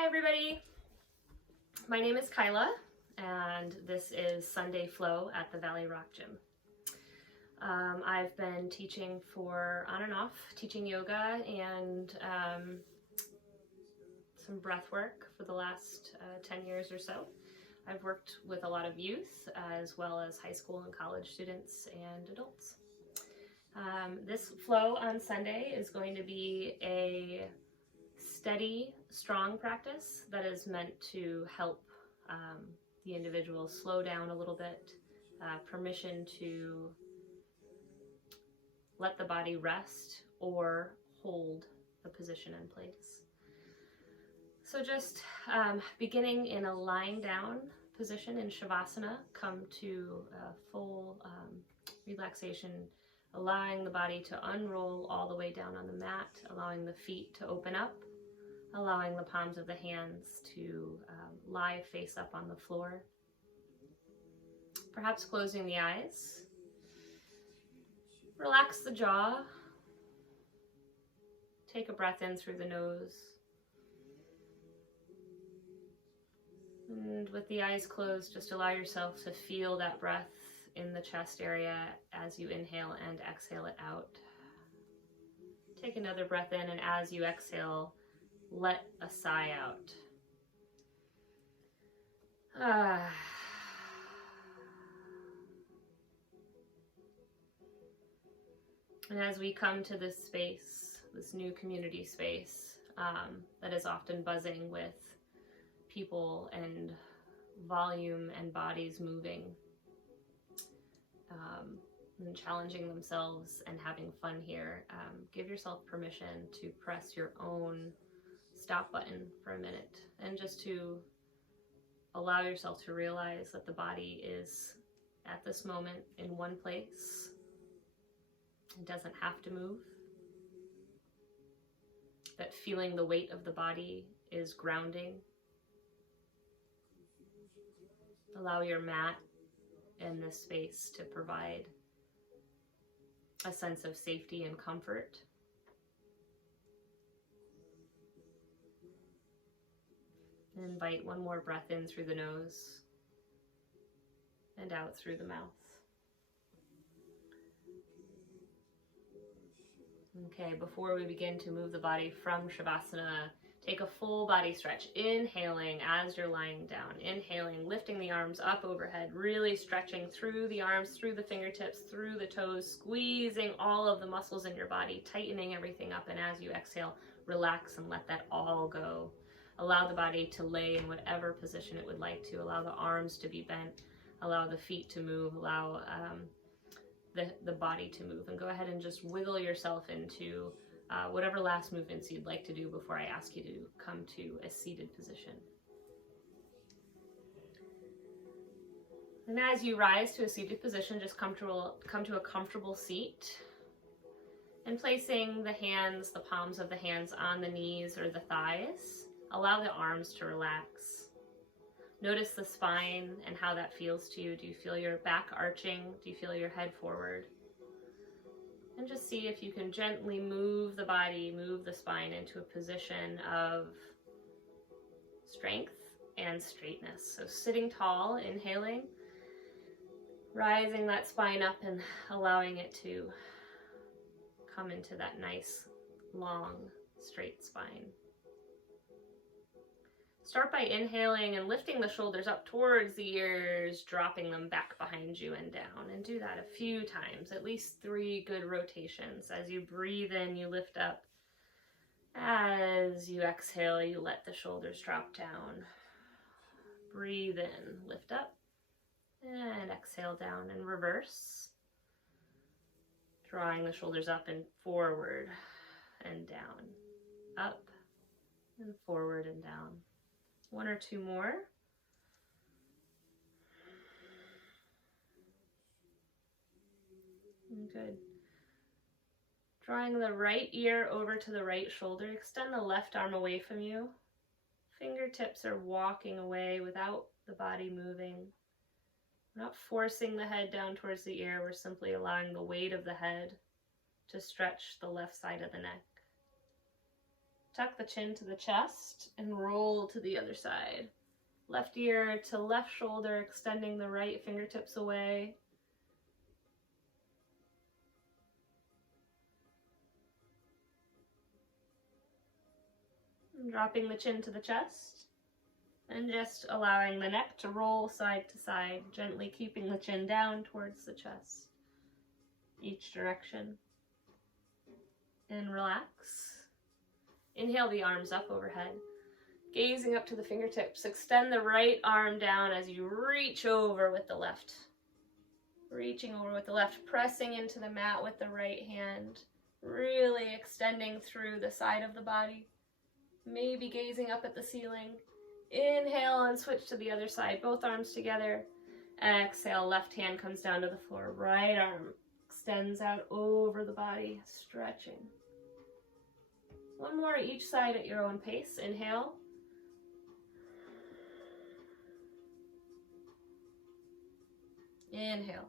Hi everybody, my name is Kyla and this is Sunday Flow at the Valley Rock Gym. I've been teaching on and off, teaching yoga and some breath work for the last 10 years or so. I've worked with a lot of youth as well as high school and college students and adults. This flow on Sunday is going to be a steady, strong practice that is meant to help the individual slow down a little bit, permission to let the body rest or hold the position in place. So just beginning in a lying down position in Shavasana, come to a full relaxation, allowing the body to unroll all the way down on the mat, allowing the feet to open up, allowing the palms of the hands to lie face up on the floor. Perhaps closing the eyes. Relax the jaw. Take a breath in through the nose. And with the eyes closed, just allow yourself to feel that breath in the chest area as you inhale and exhale it out. Take another breath in, and as you exhale, let a sigh out. And as we come to this space, this new community space that is often buzzing with people and volume and bodies moving and challenging themselves and having fun here, give yourself permission to press your own stop button for a minute and just to allow yourself to realize that the body is at this moment in one place. It doesn't have to move. That feeling the weight of the body is grounding. Allow your mat and this space to provide a sense of safety and comfort. And invite one more breath in through the nose and out through the mouth. Okay, before we begin to move the body from Shavasana, take a full body stretch, inhaling as you're lying down. Inhaling, lifting the arms up overhead, really stretching through the arms, through the fingertips, through the toes, squeezing all of the muscles in your body, tightening everything up, and as you exhale, relax and let that all go. Allow the body to lay in whatever position it would like to. Allow the arms to be bent. Allow the feet to move. Allow the body to move. And go ahead and just wiggle yourself into whatever last movements you'd like to do before I ask you to come to a seated position. And as you rise to a seated position, just come to a comfortable seat. And placing the hands, the palms of the hands on the knees or the thighs, allow the arms to relax. Notice the spine and how that feels to you. Do you feel your back arching? Do you feel your head forward? And just see if you can gently move the body, move the spine into a position of strength and straightness. So sitting tall, inhaling, rising that spine up and allowing it to come into that nice, long, straight spine. Start by inhaling and lifting the shoulders up towards the ears, dropping them back behind you and down. And do that a few times, at least 3 good rotations. As you breathe in, you lift up. As you exhale, you let the shoulders drop down. Breathe in, lift up, and exhale down and reverse. Drawing the shoulders up and forward and down, up and forward and down. 1 or 2 more. Good. Drawing the right ear over to the right shoulder. Extend the left arm away from you. Fingertips are walking away without the body moving. We're not forcing the head down towards the ear. We're simply allowing the weight of the head to stretch the left side of the neck. Tuck the chin to the chest and roll to the other side. Left ear to left shoulder, extending the right fingertips away. And dropping the chin to the chest. And just allowing the neck to roll side to side, gently keeping the chin down towards the chest. Each direction. And relax. Inhale the arms up overhead. Gazing up to the fingertips. Extend the right arm down as you reach over with the left. Reaching over with the left, pressing into the mat with the right hand. Really extending through the side of the body. Maybe gazing up at the ceiling. Inhale and switch to the other side, both arms together. Exhale, left hand comes down to the floor. Right arm extends out over the body, stretching. One more each side at your own pace. Inhale. Inhale.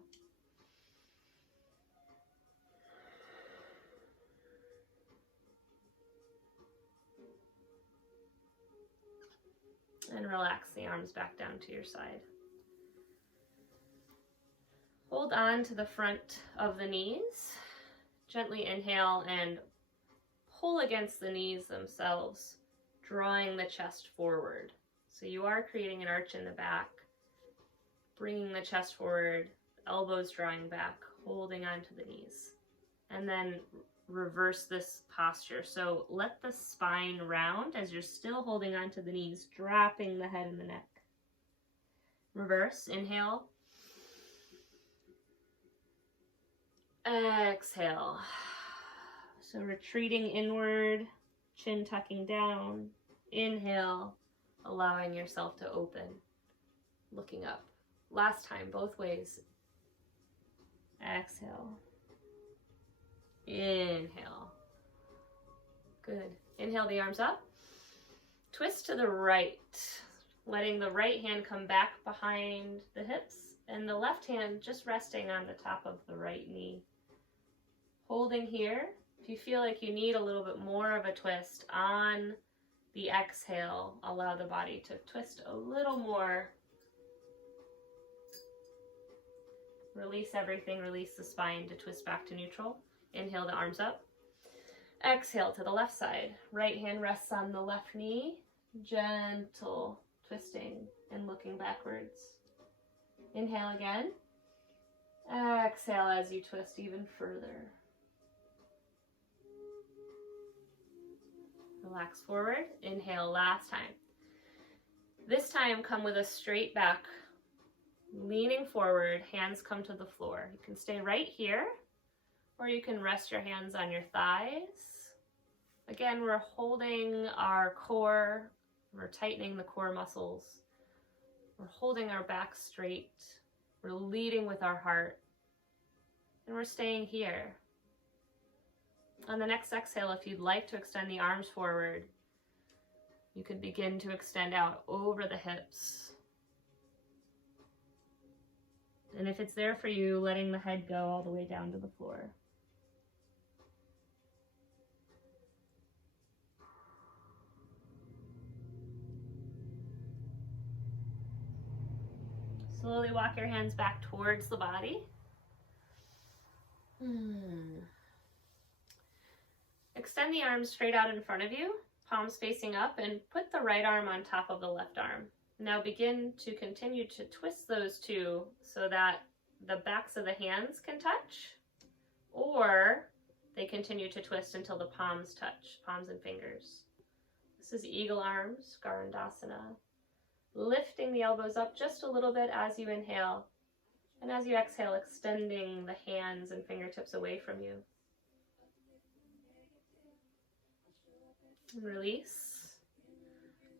And relax the arms back down to your side. Hold on to the front of the knees. Gently inhale and pull against the knees themselves, drawing the chest forward. So you are creating an arch in the back, bringing the chest forward, elbows drawing back, holding onto the knees. And then reverse this posture. So let the spine round as you're still holding onto the knees, dropping the head and the neck. Reverse, inhale. Exhale. So retreating inward, chin tucking down. Inhale, allowing yourself to open, looking up. Last time, both ways. Exhale. Inhale. Good. Inhale the arms up. Twist to the right, letting the right hand come back behind the hips and the left hand just resting on the top of the right knee. Holding here. If you feel like you need a little bit more of a twist on the exhale, allow the body to twist a little more. Release everything, release the spine to twist back to neutral. Inhale the arms up. Exhale to the left side. Right hand rests on the left knee. Gentle twisting and looking backwards. Inhale again. Exhale as you twist even further. Relax forward. Inhale last time. This time come with a straight back. Leaning forward, hands come to the floor. You can stay right here, or you can rest your hands on your thighs. Again, we're holding our core. We're tightening the core muscles. We're holding our back straight. We're leading with our heart. And we're staying here. On the next exhale, if you'd like to extend the arms forward, you could begin to extend out over the hips. And if it's there for you, letting the head go all the way down to the floor. Slowly walk your hands back towards the body. Extend the arms straight out in front of you, palms facing up, and put the right arm on top of the left arm. Now begin to continue to twist those two so that the backs of the hands can touch, or they continue to twist until the palms touch, palms and fingers. This is Eagle Arms, Garandasana. Lifting the elbows up just a little bit as you inhale, and as you exhale, extending the hands and fingertips away from you. And release.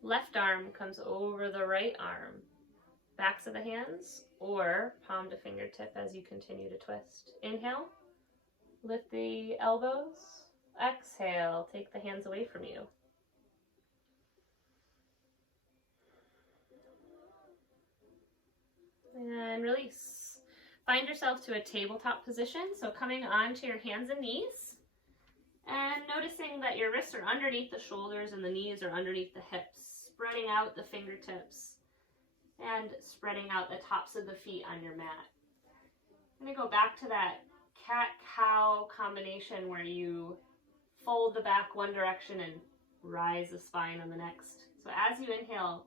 Left arm comes over the right arm. Backs of the hands or palm to fingertip as you continue to twist. Inhale. Lift the elbows. Exhale. Take the hands away from you. And release. Find yourself to a tabletop position. So coming onto your hands and knees. And noticing that your wrists are underneath the shoulders and the knees are underneath the hips, spreading out the fingertips and spreading out the tops of the feet on your mat. I'm going to go back to that cat-cow combination where you fold the back one direction and rise the spine on the next. So as you inhale,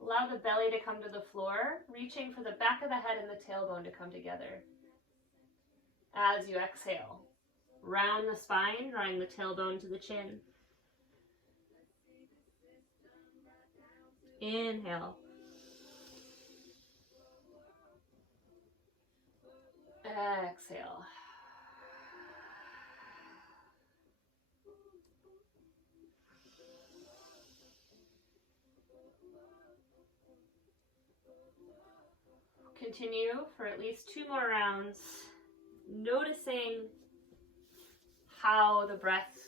allow the belly to come to the floor, reaching for the back of the head and the tailbone to come together. As you exhale, round the spine, drawing the tailbone to the chin. Inhale. Exhale. Continue for at least 2 more rounds, noticing how the breath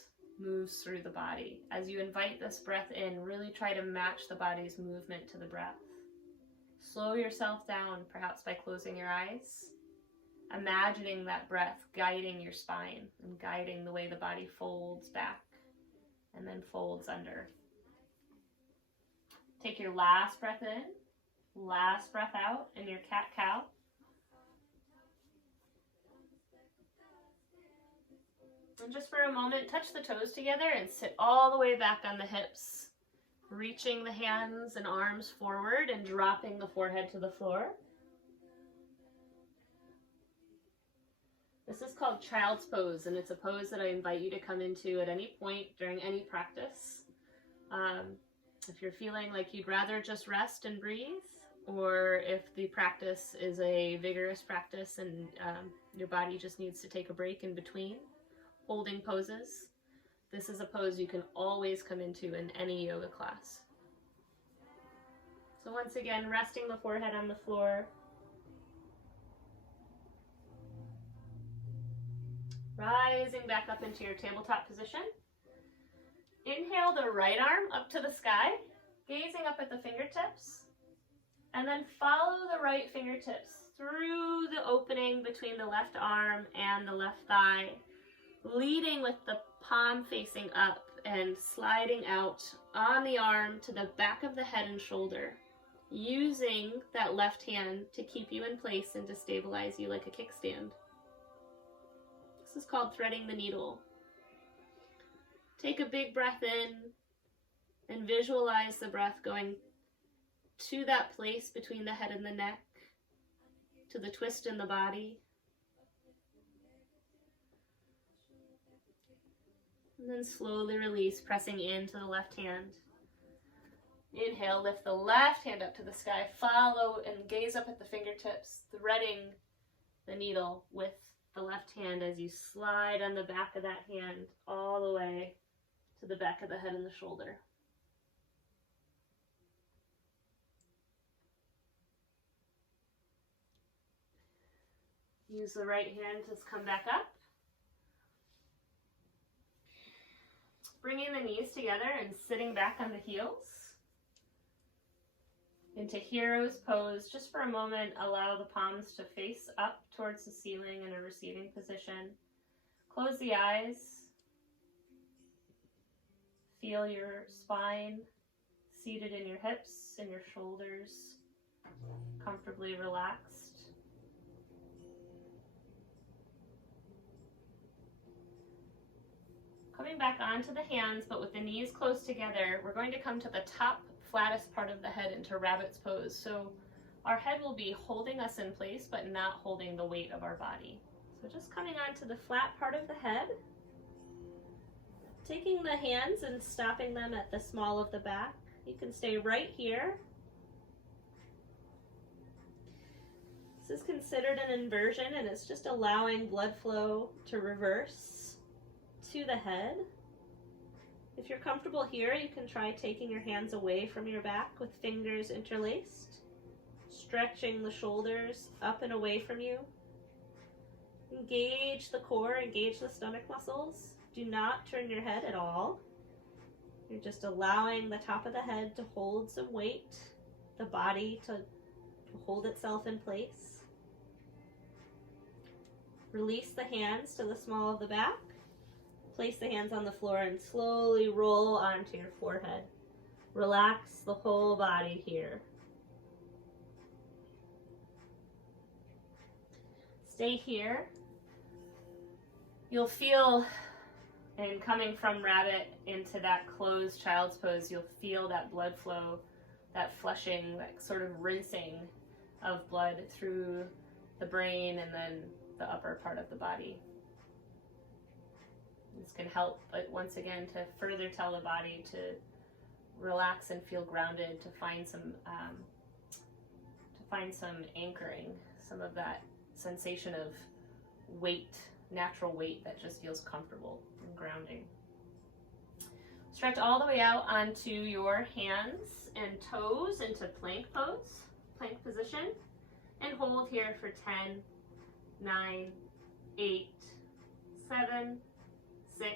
moves through the body. As you invite this breath in, really try to match the body's movement to the breath. Slow yourself down, perhaps by closing your eyes, imagining that breath guiding your spine and guiding the way the body folds back and then folds under. Take your last breath in, last breath out in your cat-cow. And just for a moment, touch the toes together and sit all the way back on the hips, reaching the hands and arms forward and dropping the forehead to the floor. This is called Child's Pose, and it's a pose that I invite you to come into at any point during any practice. If you're feeling like you'd rather just rest and breathe, or if the practice is a vigorous practice and your body just needs to take a break in between holding poses, this is a pose you can always come into in any yoga class. So once again, resting the forehead on the floor. Rising back up into your tabletop position. Inhale the right arm up to the sky, gazing up at the fingertips, and then follow the right fingertips through the opening between the left arm and the left thigh, leading with the palm facing up and sliding out on the arm to the back of the head and shoulder, using that left hand to keep you in place and to stabilize you like a kickstand. This is called threading the needle. Take a big breath in and visualize the breath going to that place between the head and the neck, to the twist in the body. And then slowly release, pressing into the left hand. Inhale, lift the left hand up to the sky, follow and gaze up at the fingertips, threading the needle with the left hand as you slide on the back of that hand all the way to the back of the head and the shoulder. Use the right hand to come back up. Bringing the knees together and sitting back on the heels. Into Hero's Pose. Just for a moment, allow the palms to face up towards the ceiling in a receiving position. Close the eyes. Feel your spine seated in your hips and your shoulders, comfortably relaxed. Coming back onto the hands, but with the knees close together, we're going to come to the top flattest part of the head into Rabbit's Pose. So our head will be holding us in place, but not holding the weight of our body. So just coming onto the flat part of the head, taking the hands and stopping them at the small of the back. You can stay right here. This is considered an inversion, and it's just allowing blood flow to reverse to the head. If you're comfortable here, you can try taking your hands away from your back with fingers interlaced, stretching the shoulders up and away from you. Engage the core, engage the stomach muscles. Do not turn your head at all. You're just allowing the top of the head to hold some weight, the body to hold itself in place. Release the hands to the small of the back. Place the hands on the floor and slowly roll onto your forehead. Relax the whole body here. Stay here. You'll feel, and coming from rabbit into that closed child's pose, you'll feel that blood flow, that flushing, that sort of rinsing of blood through the brain and then the upper part of the body. This can help, but once again, to further tell the body to relax and feel grounded, to find some anchoring, some of that sensation of weight, natural weight that just feels comfortable and grounding. Stretch all the way out onto your hands and toes into plank pose, plank position, and hold here for 10, 9, 8, 7, 6,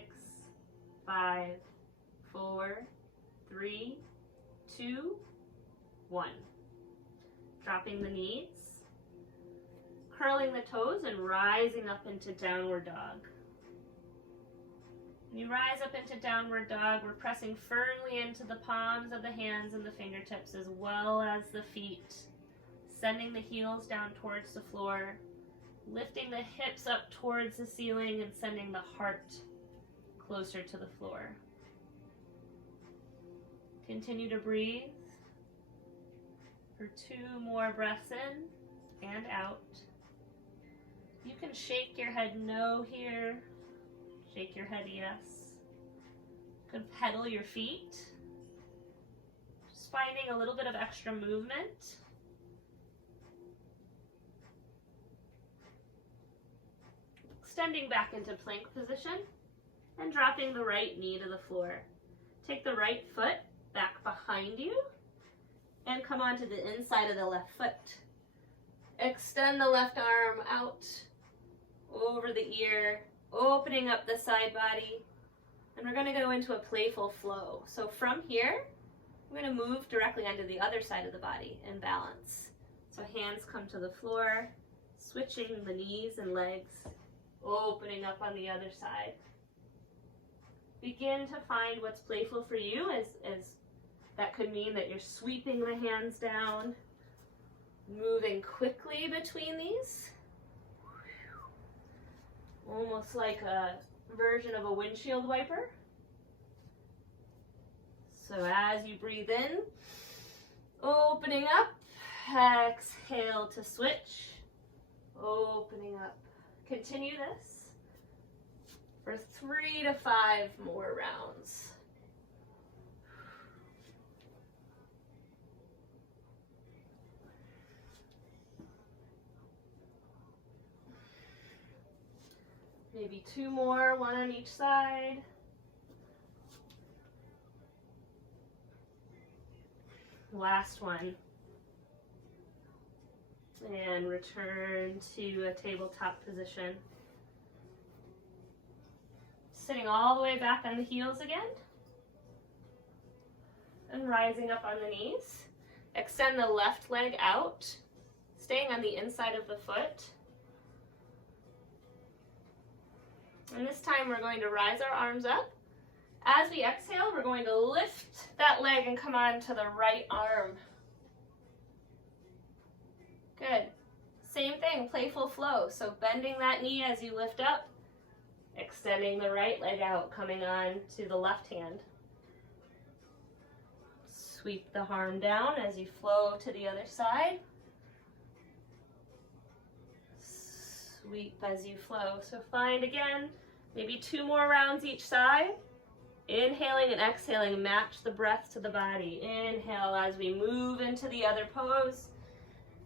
5, 4, 3, 2, 1. Dropping the knees, curling the toes and rising up into downward dog. When you rise up into downward dog, we're pressing firmly into the palms of the hands and the fingertips as well as the feet, sending the heels down towards the floor, lifting the hips up towards the ceiling and sending the heart closer to the floor. Continue to breathe for 2 more breaths in and out. You can shake your head no here, shake your head yes. You can pedal your feet, just finding a little bit of extra movement. Extending back into plank position and dropping the right knee to the floor. Take the right foot back behind you and come onto the inside of the left foot. Extend the left arm out over the ear, opening up the side body, and we're going to go into a playful flow. So from here, we're going to move directly onto the other side of the body and balance. So hands come to the floor, switching the knees and legs, opening up on the other side. Begin to find what's playful for you, as that could mean that you're sweeping the hands down, moving quickly between these, almost like a version of a windshield wiper. So as you breathe in, opening up, exhale to switch, opening up. Continue this for 3 to 5 more rounds. Maybe 2 more, 1 on each side. Last one. And return to a tabletop position. Sitting all the way back on the heels again. And rising up on the knees. Extend the left leg out, staying on the inside of the foot. And this time we're going to rise our arms up. As we exhale, we're going to lift that leg and come on to the right arm. Good. Same thing, playful flow. So bending that knee as you lift up, extending the right leg out, coming on to the left hand. Sweep the arm down as you flow to the other side. Sweep as you flow. So find again, maybe 2 more rounds each side. Inhaling and exhaling, match the breath to the body. Inhale as we move into the other pose.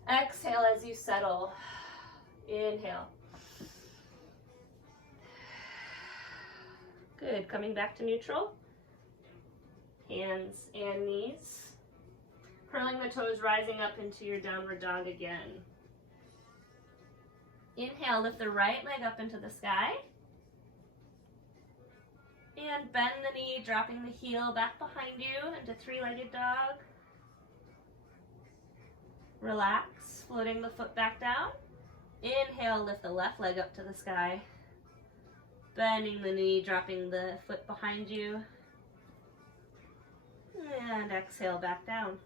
Exhale as you settle. Inhale. Good, coming back to neutral. Hands and knees. Curling the toes, rising up into your downward dog again. Inhale, lift the right leg up into the sky. And bend the knee, dropping the heel back behind you into 3-legged dog. Relax, floating the foot back down. Inhale, lift the left leg up to the sky. Bending the knee, dropping the foot behind you. And exhale back down.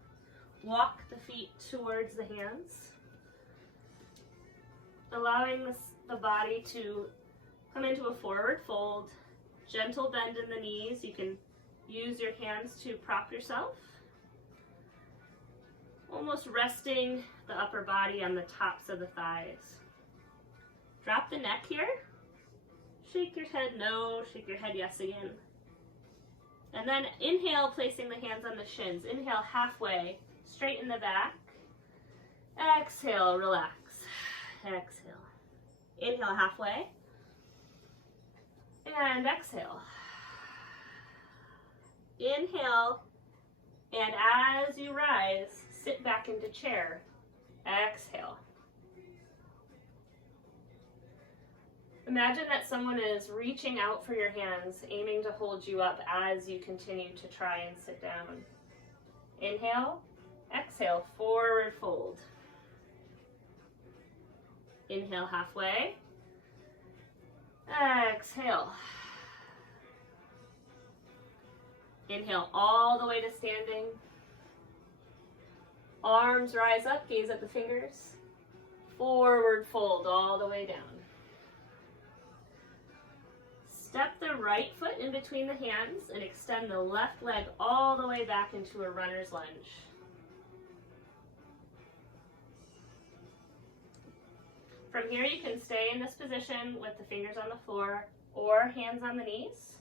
Walk the feet towards the hands. Allowing the body to come into a forward fold. Gentle bend in the knees. You can use your hands to prop yourself. Almost resting the upper body on the tops of the thighs. Drop the neck here. Shake your head no, shake your head yes again. And then inhale, placing the hands on the shins. Inhale halfway, straighten the back. Exhale, relax. Exhale. Inhale halfway. And exhale. Inhale, and as you rise, sit back into chair. Exhale. Imagine that someone is reaching out for your hands, aiming to hold you up as you continue to try and sit down. Inhale, exhale, forward fold. Inhale halfway. Exhale. Inhale all the way to standing. Arms rise up, gaze at the fingers. Forward fold all the way down. Step the right foot in between the hands and extend the left leg all the way back into a runner's lunge. From here, you can stay in this position with the fingers on the floor or hands on the knees.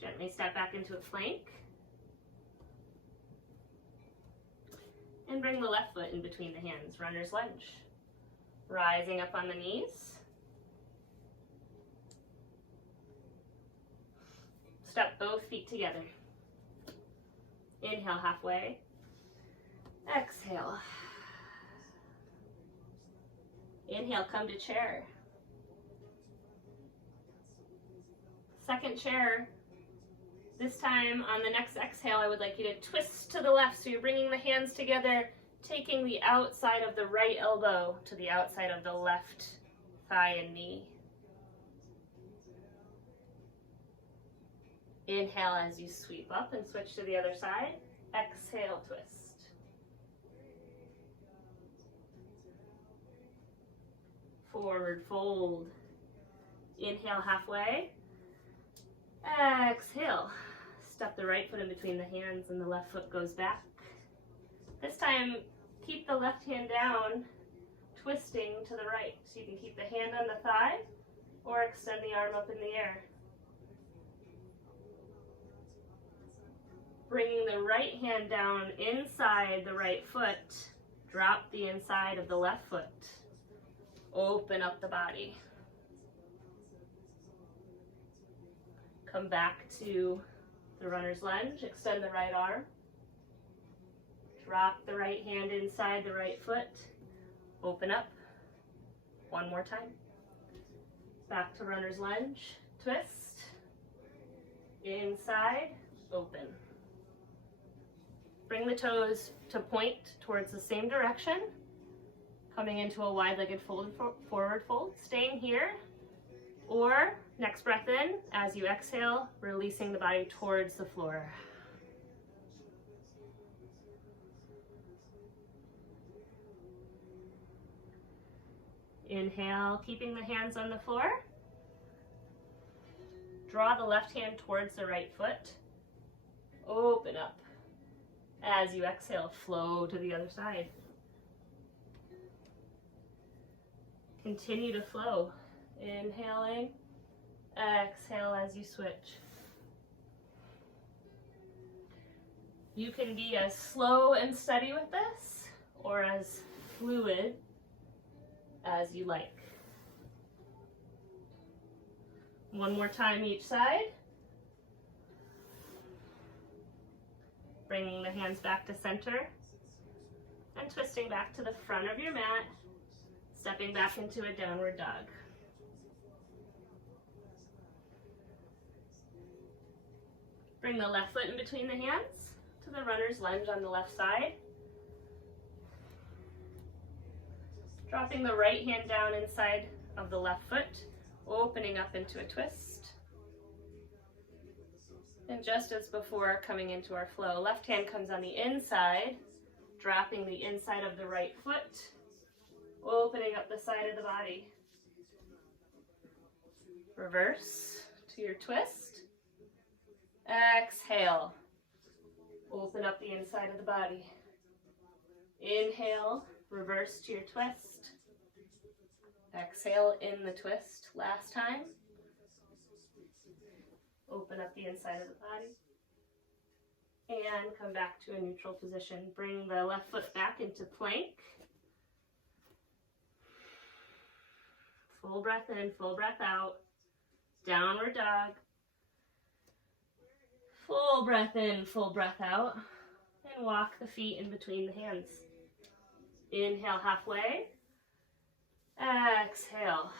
Gently step back into a plank. And bring the left foot in between the hands, runner's lunge. Rising up on the knees. Step both feet together. Inhale halfway. Exhale. Inhale, come to chair. Second chair. This time, on the next exhale, I would like you to twist to the left. So you're bringing the hands together, taking the outside of the right elbow to the outside of the left thigh and knee. Inhale as you sweep up and switch to the other side. Exhale, twist. Forward fold. Inhale halfway. Exhale. Step the right foot in between the hands and the left foot goes back. This time, keep the left hand down, twisting to the right. So you can keep the hand on the thigh or extend the arm up in the air. Bringing the right hand down inside the right foot, drop the inside of the left foot. Open up the body. Come back to the runner's lunge, extend the right arm. Drop the right hand inside the right foot. Open up. One more time. Back to runner's lunge, twist. Inside, open. Bring the toes to point towards the same direction. Coming into a wide-legged forward fold. Staying here. Or, next breath in, as you exhale, releasing the body towards the floor. Inhale, keeping the hands on the floor. Draw the left hand towards the right foot. Open up. As you exhale, flow to the other side. Continue to flow. Inhaling, exhale as you switch. You can be as slow and steady with this, or as fluid as you like. One more time each side. Bringing the hands back to center and twisting back to the front of your mat, stepping back into a downward dog. Bring the left foot in between the hands to the runner's lunge on the left side. Dropping the right hand down inside of the left foot, opening up into a twist. And just as before, coming into our flow, left hand comes on the inside, dropping the inside of the right foot, opening up the side of the body. Reverse to your twist. Exhale. Open up the inside of the body. Inhale, reverse to your twist. Exhale in the twist. Last time. Open up the inside of the body. And come back to a neutral position. Bring the left foot back into plank. Full breath in, full breath out. Downward dog. Full breath in, full breath out. And walk the feet in between the hands. Inhale halfway. Exhale.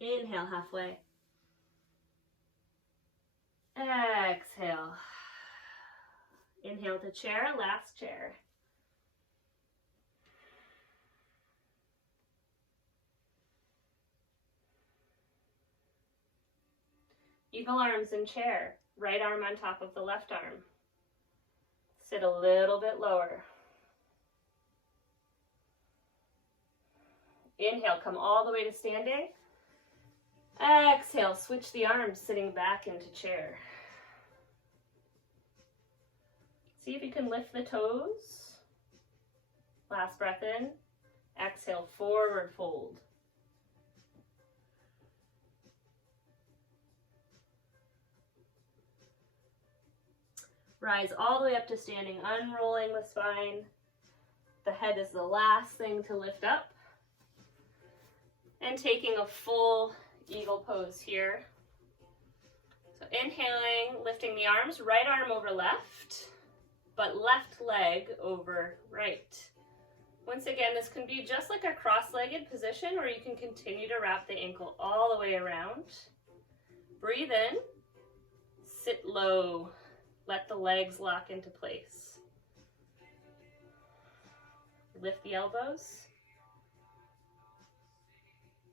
Inhale halfway. Exhale. Inhale to chair, last chair. Eagle arms in chair, right arm on top of the left arm. Sit a little bit lower. Inhale, come all the way to standing. Exhale, switch the arms, sitting back into chair. See if you can lift the toes. Last breath in. Exhale, forward fold. Rise all the way up to standing, unrolling the spine. The head is the last thing to lift up. And taking a full eagle pose here. So inhaling, lifting the arms, right arm over left, but left leg over right. Once again, this can be just like a cross-legged position, or you can continue to wrap the ankle all the way around. Breathe in, sit low. Let the legs lock into place. Lift the elbows.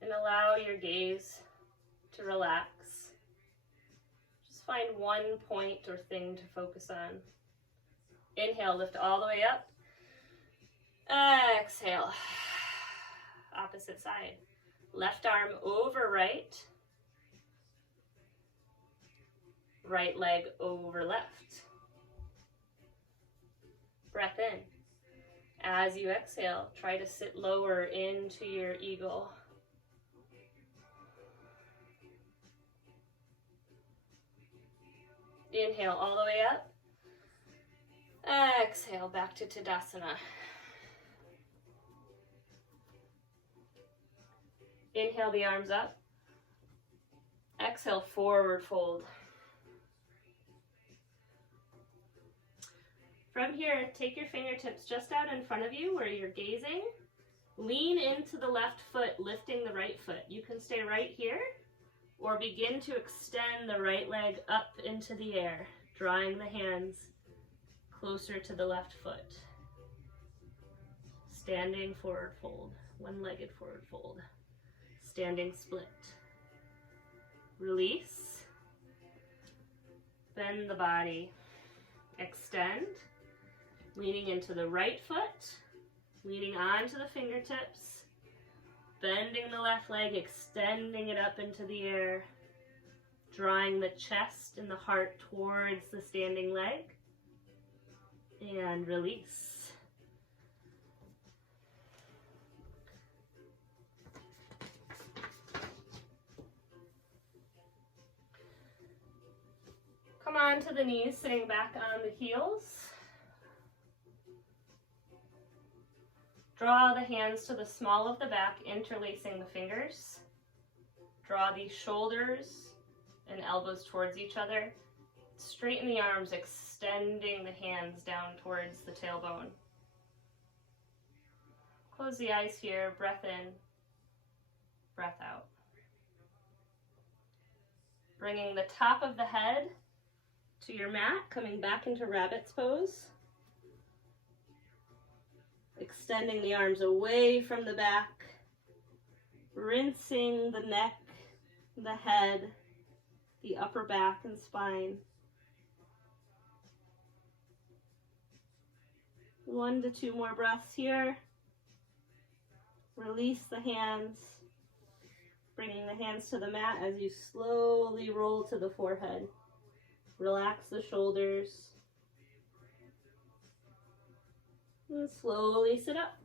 And allow your gaze to relax. Just find one point or thing to focus on. Inhale, lift all the way up. Exhale. Opposite side. Left arm over right. Right leg over left. Breath in. As you exhale, try to sit lower into your eagle. Inhale all the way up. Exhale back to Tadasana. Inhale the arms up. Exhale, forward fold. From here, take your fingertips just out in front of you where you're gazing. Lean into the left foot, lifting the right foot. You can stay right here, or begin to extend the right leg up into the air, drawing the hands closer to the left foot. Standing forward fold, one-legged forward fold. Standing split. Release. Bend the body. Extend. Leaning into the right foot, leaning onto the fingertips, bending the left leg, extending it up into the air, drawing the chest and the heart towards the standing leg, and release. Come on to the knees, sitting back on the heels. Draw the hands to the small of the back, interlacing the fingers. Draw the shoulders and elbows towards each other. Straighten the arms, extending the hands down towards the tailbone. Close the eyes here, breath in, breath out. Bringing the top of the head to your mat, coming back into rabbit's pose. Extending the arms away from the back, rinsing the neck, the head, the upper back and spine. 1 to 2 more breaths here. Release the hands, bringing the hands to the mat as you slowly roll to the forehead. Relax the shoulders. And slowly sit up.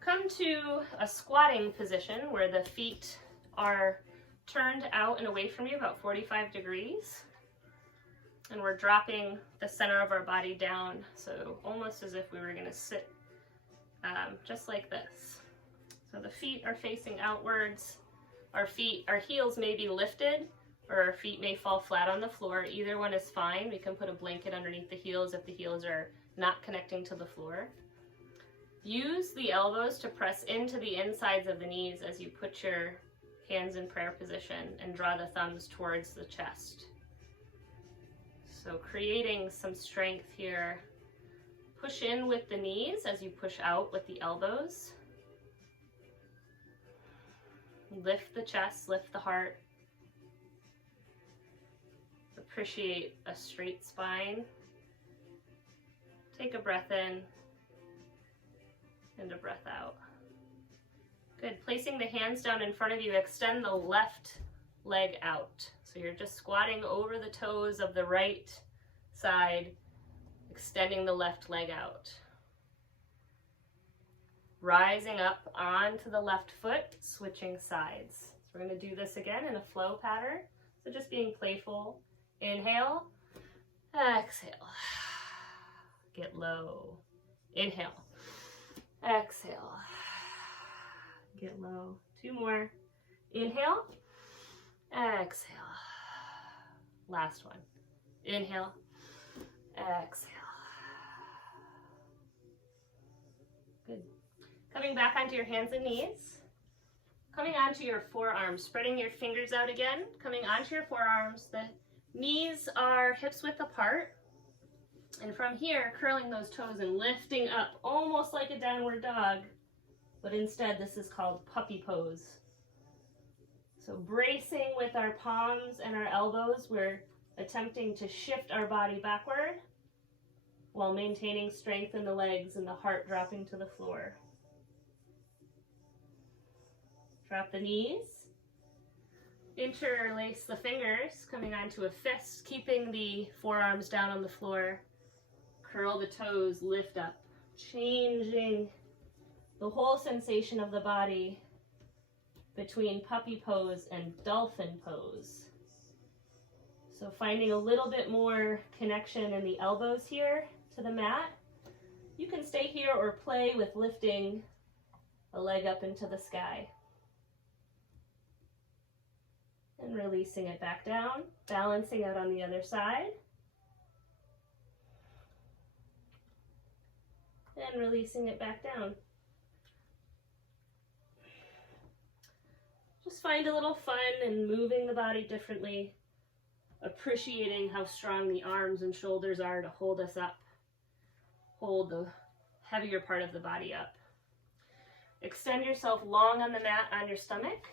Come to a squatting position where the feet are turned out and away from you about 45 degrees. And we're dropping the center of our body down, so almost as if we were going to sit just like this. So the feet are facing outwards. Our heels may be lifted, or our feet may fall flat on the floor. Either one is fine. We can put a blanket underneath the heels if the heels are not connecting to the floor. Use the elbows to press into the insides of the knees as you put your hands in prayer position and draw the thumbs towards the chest. So creating some strength here. Push in with the knees as you push out with the elbows. Lift the chest, lift the heart. Appreciate a straight spine. Take a breath in and a breath out. Good. Placing the hands down in front of you, extend the left leg out. So you're just squatting over the toes of the right side, extending the left leg out. Rising up onto the left foot, switching sides. So we're going to do this again in a flow pattern. So just being playful. Inhale, exhale. Get low. Inhale, exhale. Get low. 2 more. Inhale, exhale. Last one. Inhale, exhale. Good. Coming back onto your hands and knees. Coming onto your forearms, spreading your fingers out again. Coming onto your forearms. The knees are hips width apart. And from here, curling those toes and lifting up, almost like a downward dog. But instead, this is called puppy pose. So bracing with our palms and our elbows, we're attempting to shift our body backward while maintaining strength in the legs and the heart dropping to the floor. Drop the knees. Interlace the fingers, coming onto a fist, keeping the forearms down on the floor. Curl the toes, lift up, changing the whole sensation of the body between puppy pose and dolphin pose. So finding a little bit more connection in the elbows here to the mat. You can stay here or play with lifting a leg up into the sky. And releasing it back down, balancing out on the other side. And releasing it back down. Just find a little fun in moving the body differently, appreciating how strong the arms and shoulders are to hold us up, hold the heavier part of the body up. Extend yourself long on the mat on your stomach,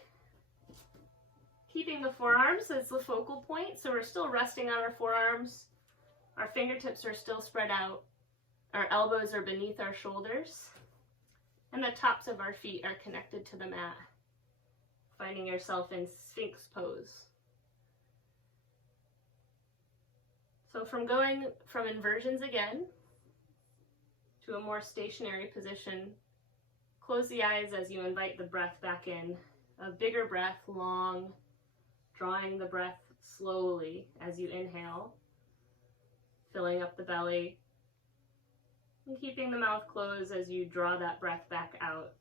keeping the forearms as the focal point, so we're still resting on our forearms. Our fingertips are still spread out. Our elbows are beneath our shoulders, and the tops of our feet are connected to the mat. Finding yourself in Sphinx pose. So from going from inversions again to a more stationary position, close the eyes as you invite the breath back in. A bigger breath, long, drawing the breath slowly as you inhale, filling up the belly, and keeping the mouth closed as you draw that breath back out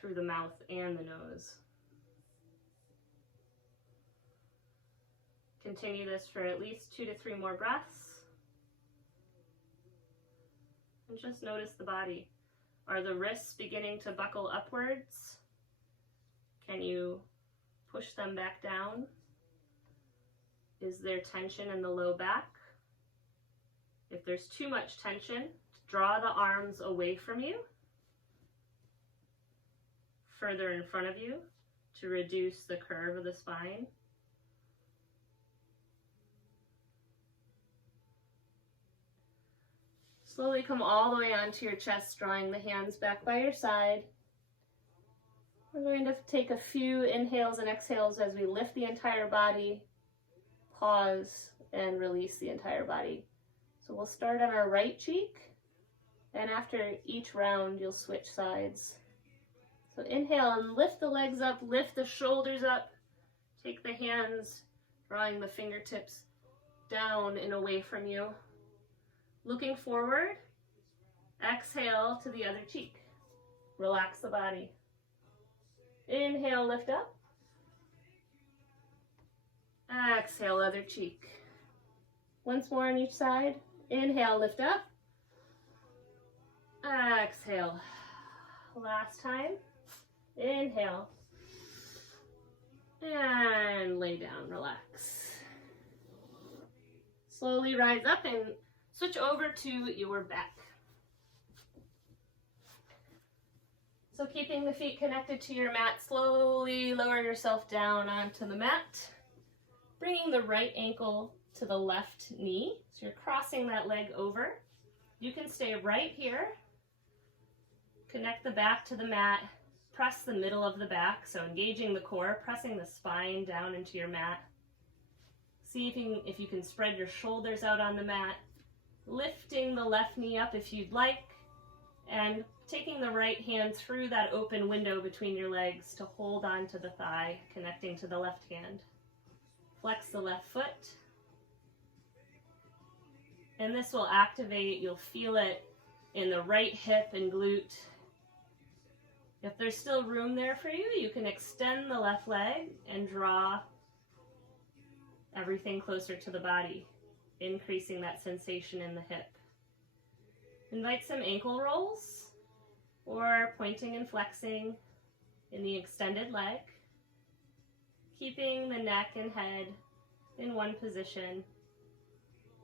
through the mouth and the nose. Continue this for at least 2 to 3 more breaths. And just notice the body. Are the wrists beginning to buckle upwards? Can you push them back down? Is there tension in the low back? If there's too much tension, draw the arms away from you, further in front of you to reduce the curve of the spine. Slowly come all the way onto your chest, drawing the hands back by your side. We're going to take a few inhales and exhales as we lift the entire body, pause, and release the entire body. So we'll start on our right cheek, and after each round, you'll switch sides. So inhale and lift the legs up, lift the shoulders up, take the hands, drawing the fingertips down and away from you. Looking forward, exhale to the other cheek. Relax the body. Inhale, lift up. Exhale, other cheek. Once more on each side. Inhale, lift up. Exhale. Last time. Inhale. And lay down, relax. Slowly rise up and switch over to your back. So keeping the feet connected to your mat, slowly lower yourself down onto the mat, bringing the right ankle to the left knee. So you're crossing that leg over. You can stay right here. Connect the back to the mat, press the middle of the back, so engaging the core, pressing the spine down into your mat. See if you can spread your shoulders out on the mat, lifting the left knee up if you'd like, and taking the right hand through that open window between your legs to hold on to the thigh, connecting to the left hand. Flex the left foot. And this will activate, you'll feel it in the right hip and glute. If there's still room there for you, you can extend the left leg and draw everything closer to the body, increasing that sensation in the hip. Invite some ankle rolls or pointing and flexing in the extended leg, keeping the neck and head in one position.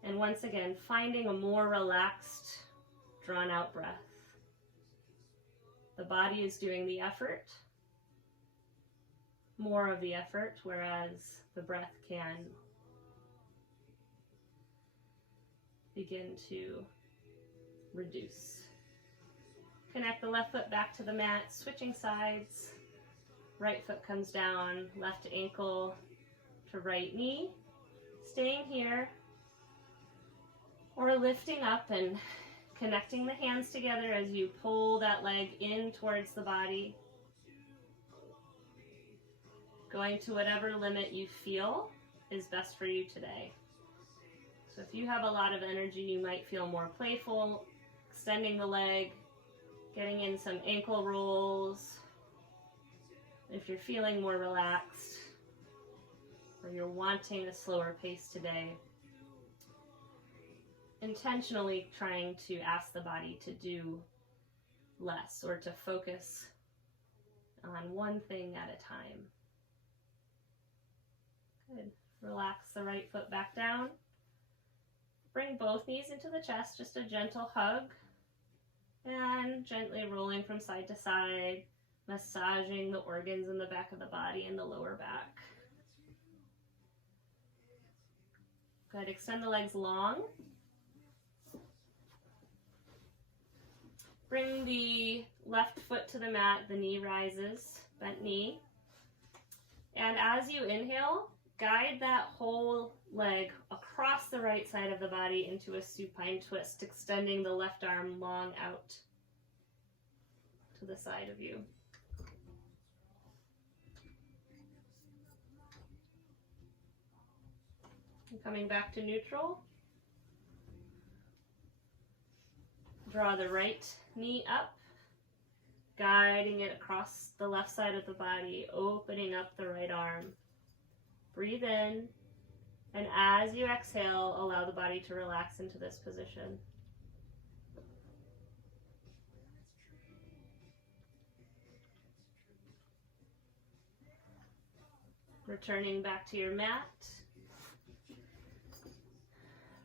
And once again, finding a more relaxed, drawn out breath. The body is doing the effort, more of the effort, whereas the breath can begin to reduce. Connect the left foot back to the mat, switching sides. Right foot comes down, left ankle to right knee. Staying here, or lifting up and connecting the hands together as you pull that leg in towards the body. Going to whatever limit you feel is best for you today. So if you have a lot of energy, you might feel more playful, extending the leg, getting in some ankle rolls. If you're feeling more relaxed, or you're wanting a slower pace today, intentionally trying to ask the body to do less or to focus on one thing at a time. Good. Relax the right foot back down. Bring both knees into the chest, just a gentle hug, and gently rolling from side to side, massaging the organs in the back of the body and the lower back. Good. Extend the legs long. Bring the left foot to the mat, the knee rises, bent knee. And as you inhale, guide that whole leg across the right side of the body into a supine twist, extending the left arm long out to the side of you. And coming back to neutral. Draw the right knee up, guiding it across the left side of the body, opening up the right arm. Breathe in, and as you exhale, allow the body to relax into this position. Returning back to your mat,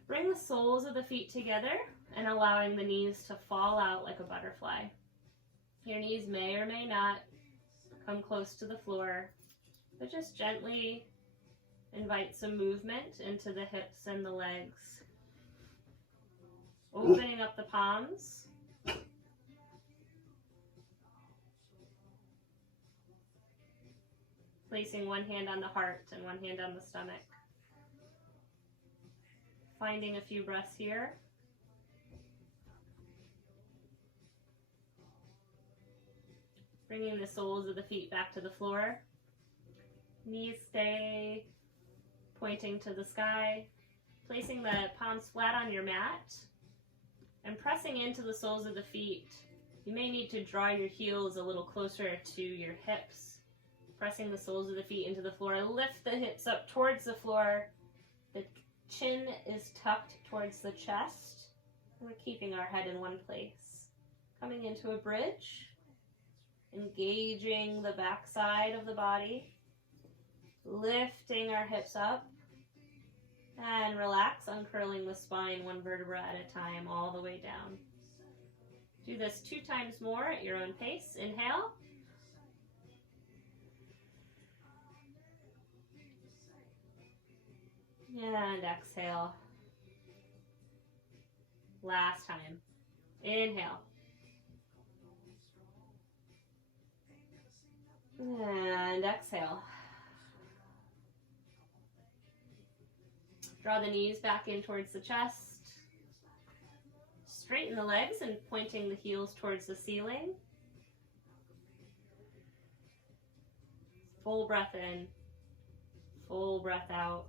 Bring the soles of the feet together and allowing the knees to fall out like a butterfly. Your knees may or may not come close to the floor, but just gently invite some movement into the hips and the legs. Opening up the palms. Placing one hand on the heart and one hand on the stomach. Finding a few breaths here. Bringing the soles of the feet back to the floor. Knees stay pointing to the sky. Placing the palms flat on your mat and pressing into the soles of the feet. You may need to draw your heels a little closer to your hips. Pressing the soles of the feet into the floor. Lift the hips up towards the floor. The chin is tucked towards the chest. We're keeping our head in one place. Coming into a bridge. Engaging the back side of the body. Lifting our hips up. And relax, uncurling the spine one vertebra at a time all the way down. Do this 2 times more at your own pace. Inhale. And exhale. Last time. Inhale. And exhale. Draw the knees back in towards the chest. Straighten the legs and pointing the heels towards the ceiling. Full breath in. Full breath out.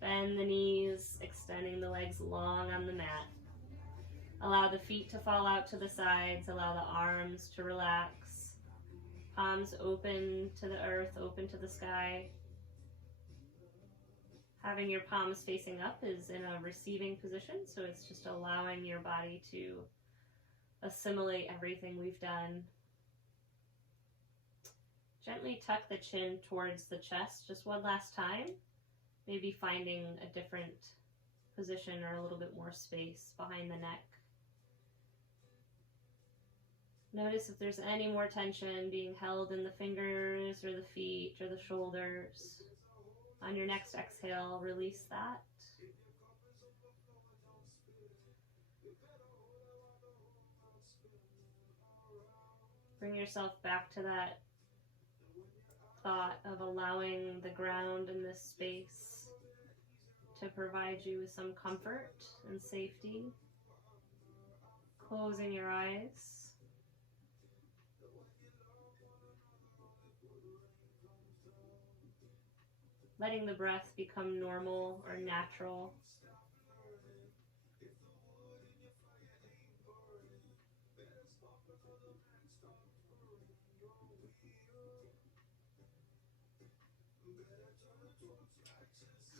Bend the knees, extending the legs long on the mat. Allow the feet to fall out to the sides. Allow the arms to relax. Palms open to the earth, open to the sky. Having your palms facing up is in a receiving position, so it's just allowing your body to assimilate everything we've done. Gently tuck the chin towards the chest just one last time. Maybe finding a different position or a little bit more space behind the neck. Notice if there's any more tension being held in the fingers or the feet or the shoulders. On your next exhale, release that. Bring yourself back to that thought of allowing the ground in this space to provide you with some comfort and safety. Closing your eyes. Letting the breath become normal or natural.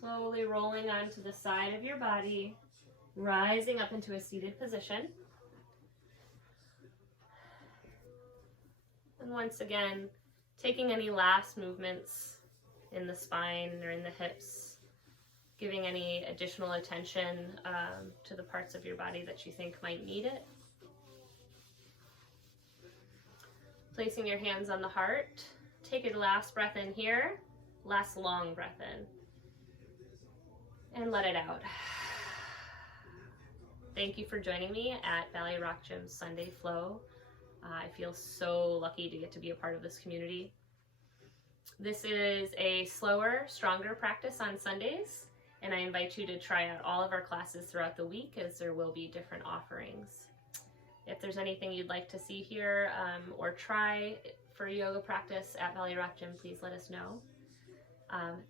Slowly rolling onto the side of your body, rising up into a seated position. And once again, taking any last movements in the spine or in the hips, giving any additional attention to the parts of your body that you think might need it. Placing your hands on the heart. Take a last breath in here, last long breath in, and let it out. Thank you for joining me at Valley Rock Gym's Sunday Flow. I feel so lucky to get to be a part of this community. This is a slower, stronger practice on Sundays, and I invite you to try out all of our classes throughout the week as there will be different offerings. If there's anything you'd like to see here or try for yoga practice at Valley Rock Gym, please let us know.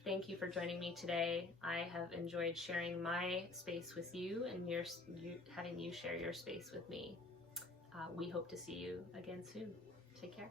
Thank you for joining me today. I have enjoyed sharing my space with you and having you share your space with me. We hope to see you again soon. Take care.